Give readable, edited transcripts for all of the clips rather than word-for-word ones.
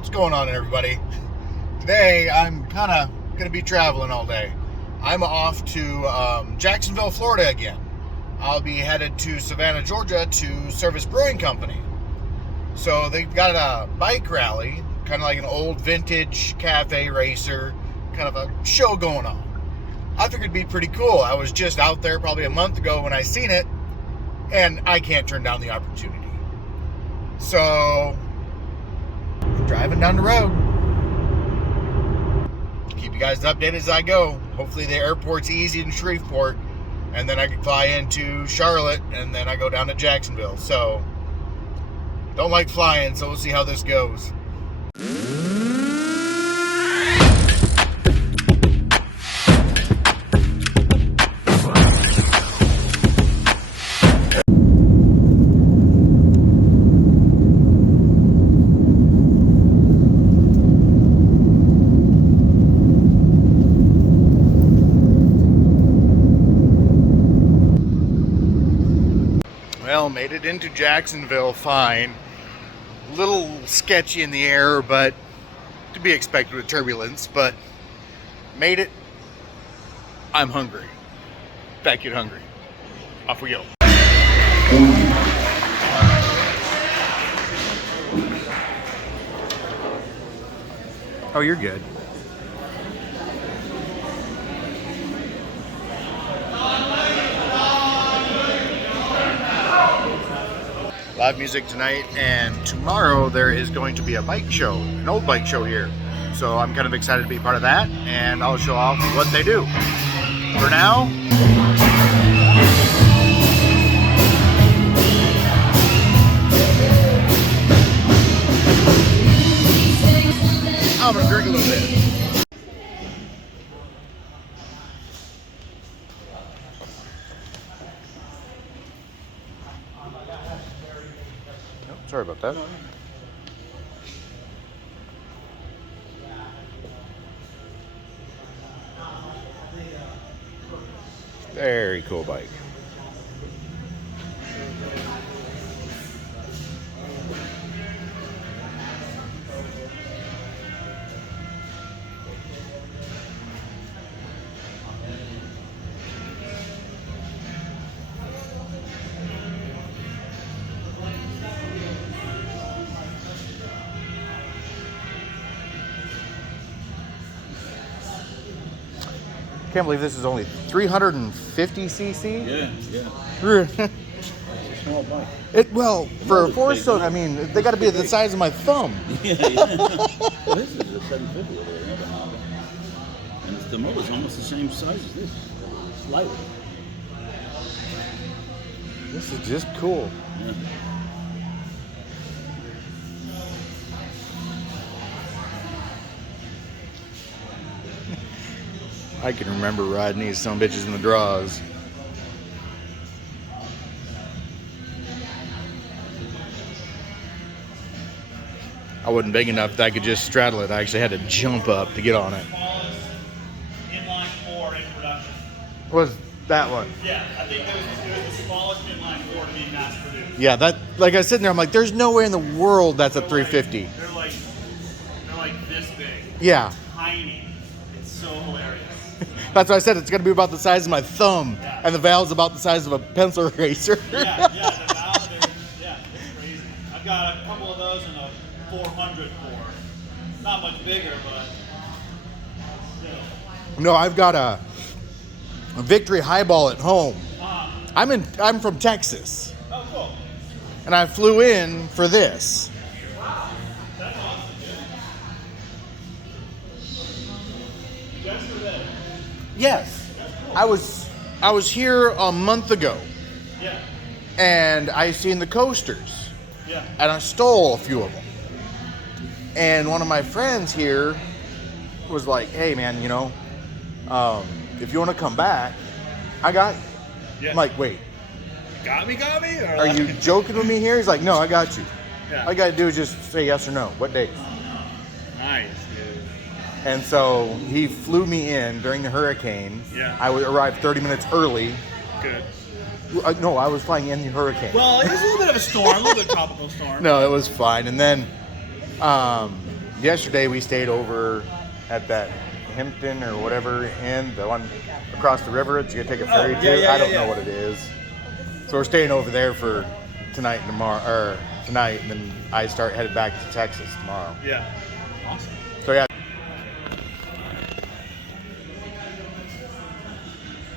What's going on, everybody? Today I'm kind of going to be traveling all day. I'm off to Jacksonville, Florida again. I'll be headed to Savannah, Georgia to Service Brewing Company. So they've got a bike rally, kind of like an old vintage cafe racer, kind of a show going on. I figured it'd be pretty cool. I was just out there probably a month ago when I seen it, and I can't turn down the opportunity. So, I'm driving down the road. Keep you guys updated as I go. Hopefully the airport's easy in Shreveport, and then I can fly into Charlotte, and then I go down to Jacksonville. So, don't like flying, so we'll see how this goes. Well, made it into Jacksonville fine. A little sketchy in the air, but to be expected with turbulence, but made it. I'm hungry. Back get hungry. Off we go. Oh, you're good. Live music tonight, and tomorrow there is going to be a bike show, an old bike show here. So I'm kind of excited to be part of that, and I'll show off what they do. For now, I'm gonna drink a little bit. Sorry about that. Very cool bike. Can't believe this is only 350 cc. Yeah. Small bike. Well, for a four-stone, I mean, they got to be the size of my thumb. Yeah. Well, this is a 750 over there, and the motor's almost the same size as this, slightly. This is just cool. Yeah. I can remember riding these some bitches in the draws. I wasn't big enough that I could just straddle it. I actually had to jump up to get on it. Smallest inline 4 in production. Was that one? Yeah, I think it was the smallest inline 4 to be mass produced. Yeah, that. Like I was sitting there, I'm like, there's no way in the world that's a 350. They're like this big. Yeah, Tiny. It's so hilarious. that's why I said it's gonna be about the size of my thumb, Yeah. and the valve's about the size of a pencil eraser. Yeah, the valve there, yeah, it's crazy. I've got a couple of those in a 400 core. Not much bigger, but still. No, I've got a Victory Highball at home. Uh-huh. I'm from Texas, Oh, cool. and I flew in for this. Wow. That's awesome, dude. Just for this. Yes, I was here a month ago, Yeah. and I seen the coasters, Yeah. and I stole a few of them. And one of my friends here was like, "Hey, man, if you want to come back, I got you." Yeah. I'm like, "Wait, Got me? Or are you joking with me here?" He's like, "No, I got you. Yeah. All you got to do is just say yes or no. What days?" Nice, dude. And so he flew me in during the hurricane. Yeah. I arrived 30 minutes early. Good. No, I was flying in the hurricane. Well, it was a little bit of a storm, a little bit of tropical storm. No, it was fine. And then yesterday we stayed over at that Hampton or whatever inn, the one across the river that you gotta take a ferry to. I don't know what it is. So we're staying over there for tonight and tomorrow, or tonight, and then I start headed back to Texas tomorrow. Yeah. Awesome. So yeah.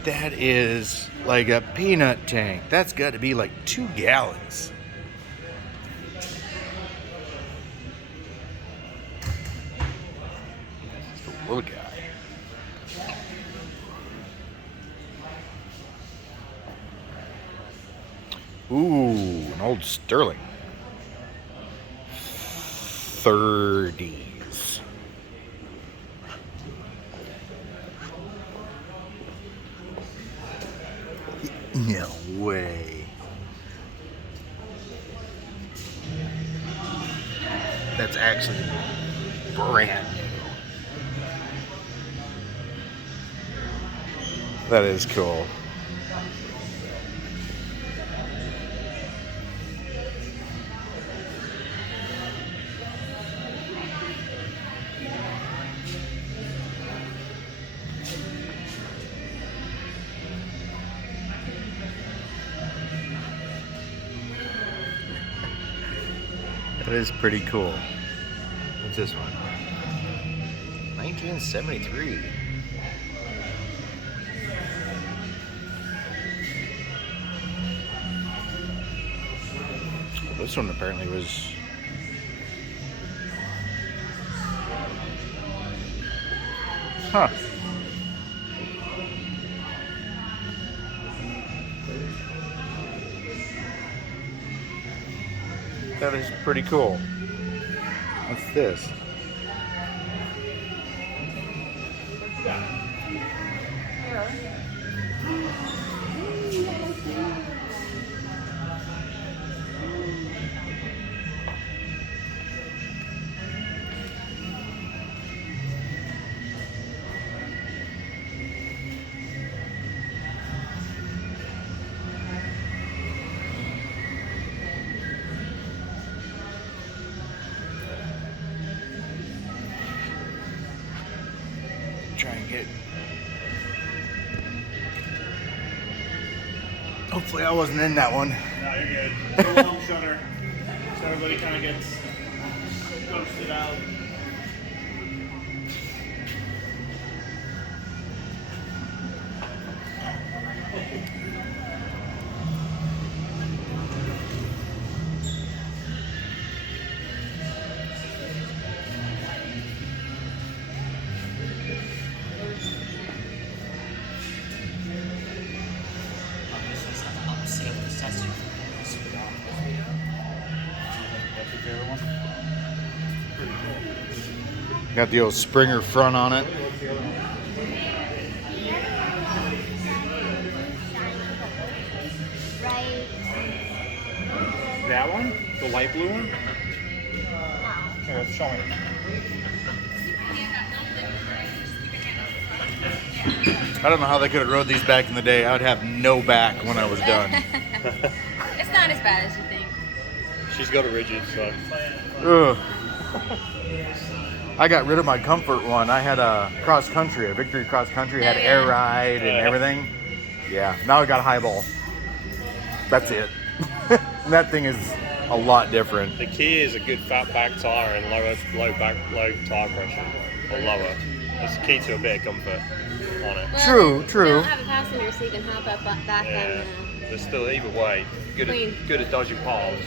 That is like a peanut tank. That's got to be like 2 gallons. The little guy. Ooh, an old Sterling. 30s. No way. That's actually brand new. That is cool. That is pretty cool. What's this one? 1973. This one apparently was... Huh. That is pretty cool. What's this? Try and get. Hopefully I wasn't in that one. No, you're good. It's a long shutter, so everybody kind of gets ghosted out. Got the old Springer front on it. That one? The light blue one? Here, show me. I don't know how they could have rode these back in the day. I would have no back when I was done. It's not as bad as you think. She's got a rigid, so. Ugh. I got rid of my comfort one. I had a cross country, a Victory cross country, had air ride and everything. Yeah, now I got a highball. That's it. And that thing is a lot different. The key is a good fat back tire and low tire pressure, or lower. That's the key to a bit of comfort on it. Well, True, They true. don't have a passenger so you can hop up back Yeah, on but still, either way, good at dodging piles.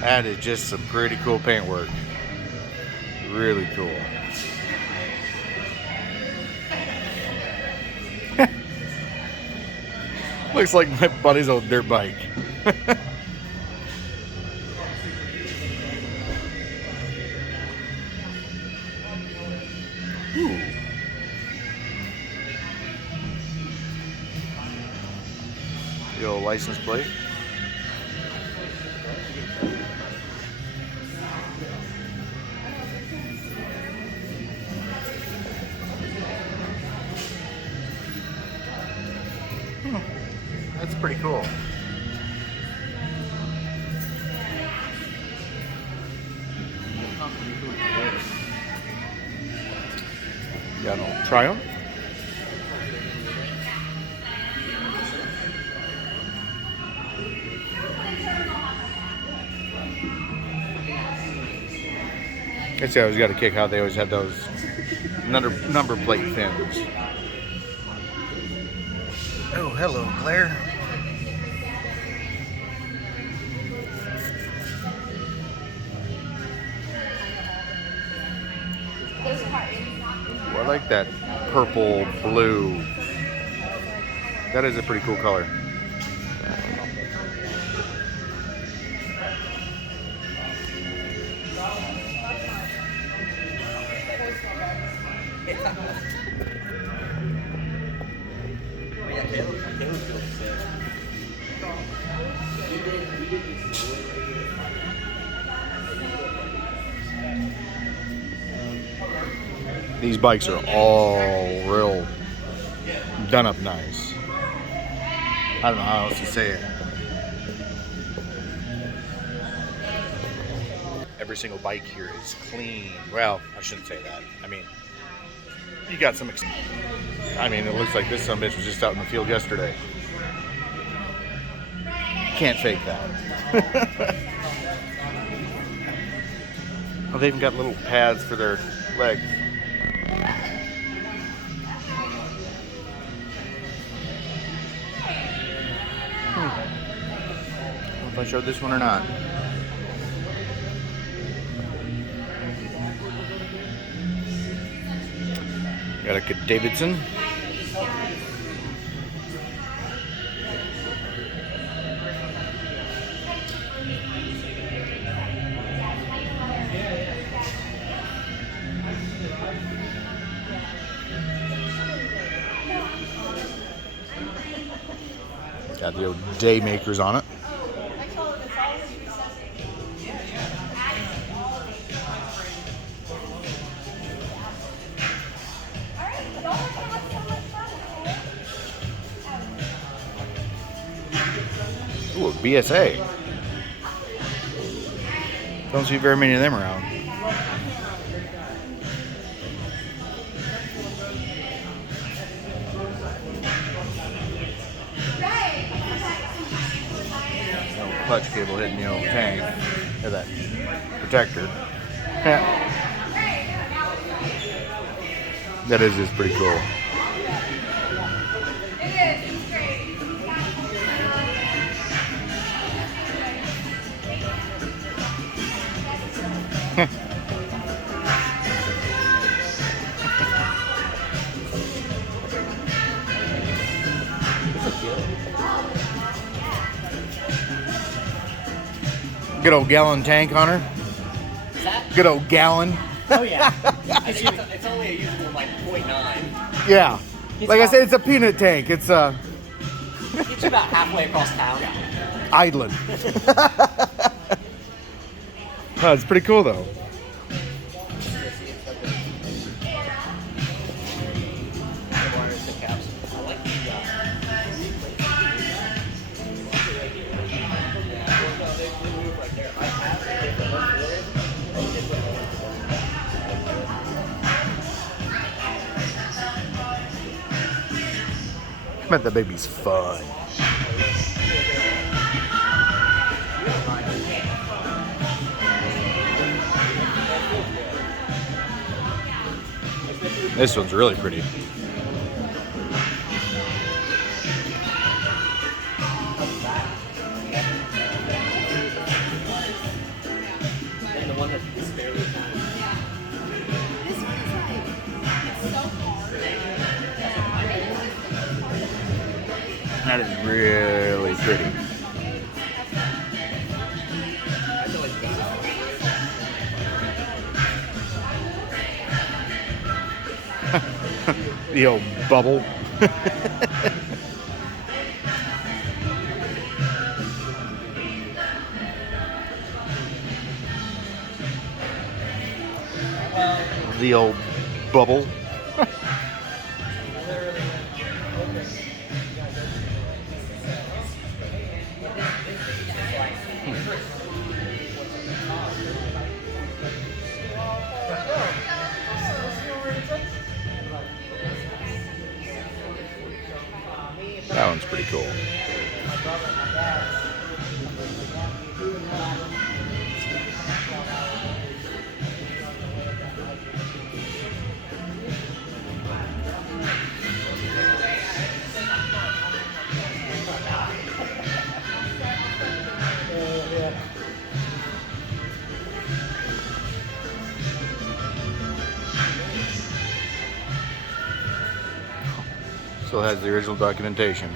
That is just some pretty cool paint work. Really cool. Looks like my buddy's old dirt bike. Ooh. The old license plate. pretty cool. Got no Triumph. I see. I always got a kick how they always had those number plate fins. Oh, hello, Claire. Ooh, I like that purple blue. That is a pretty cool color. These bikes are all real done up nice. I don't know how else to say it. Every single bike here is clean. Well, I shouldn't say that. I mean, you got some. I mean, it looks like this sumbitch was just out in the field yesterday. Can't fake that. Oh, they even got little pads for their legs. I don't know if I showed this one or not. Got a Davidson. Got the old day makers on it. Ooh, a BSA. Don't see very many of them around. Clutch cable hitting the old tank, or that protector. Yeah. That is just pretty cool. Good old gallon tank on her. Is that? Good old gallon. Oh yeah. It's only a usable like 0.9. Yeah. It's Like I about- said, it's a peanut tank. It's It's about halfway across town. idling. Oh, it's pretty cool though. I bet that baby's fun. This one's really pretty. And the one that is barely. This one's like, it's so hard. That is really pretty. The old bubble. The old bubble. pretty cool. Still has the original documentation.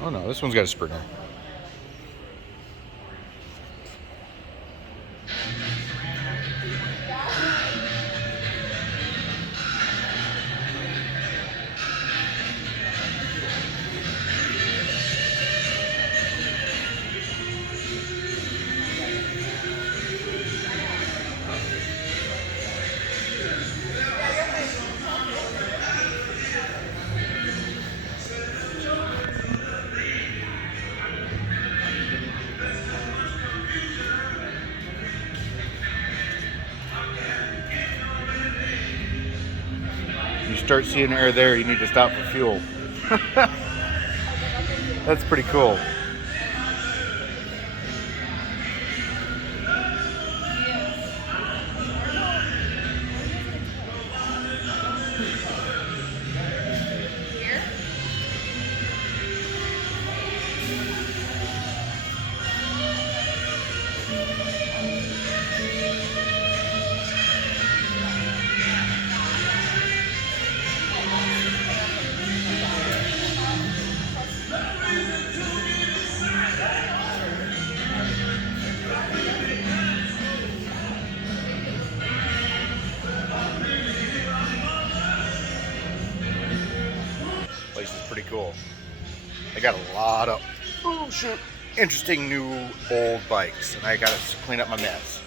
Oh no, this one's got a Springer. You start seeing air there, you need to stop for fuel. That's pretty cool. Place is pretty cool. They got a lot of interesting new old bikes, and I gotta clean up my mess.